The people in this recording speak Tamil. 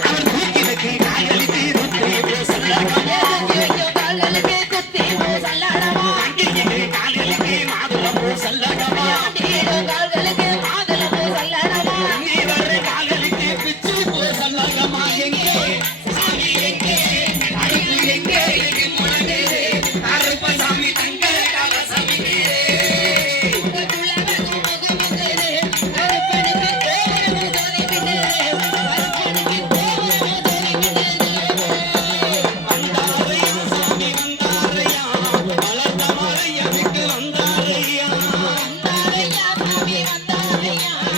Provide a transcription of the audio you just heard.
அவர் தூக்கிலுக்கு காயலி தீர்த்து சொல்ல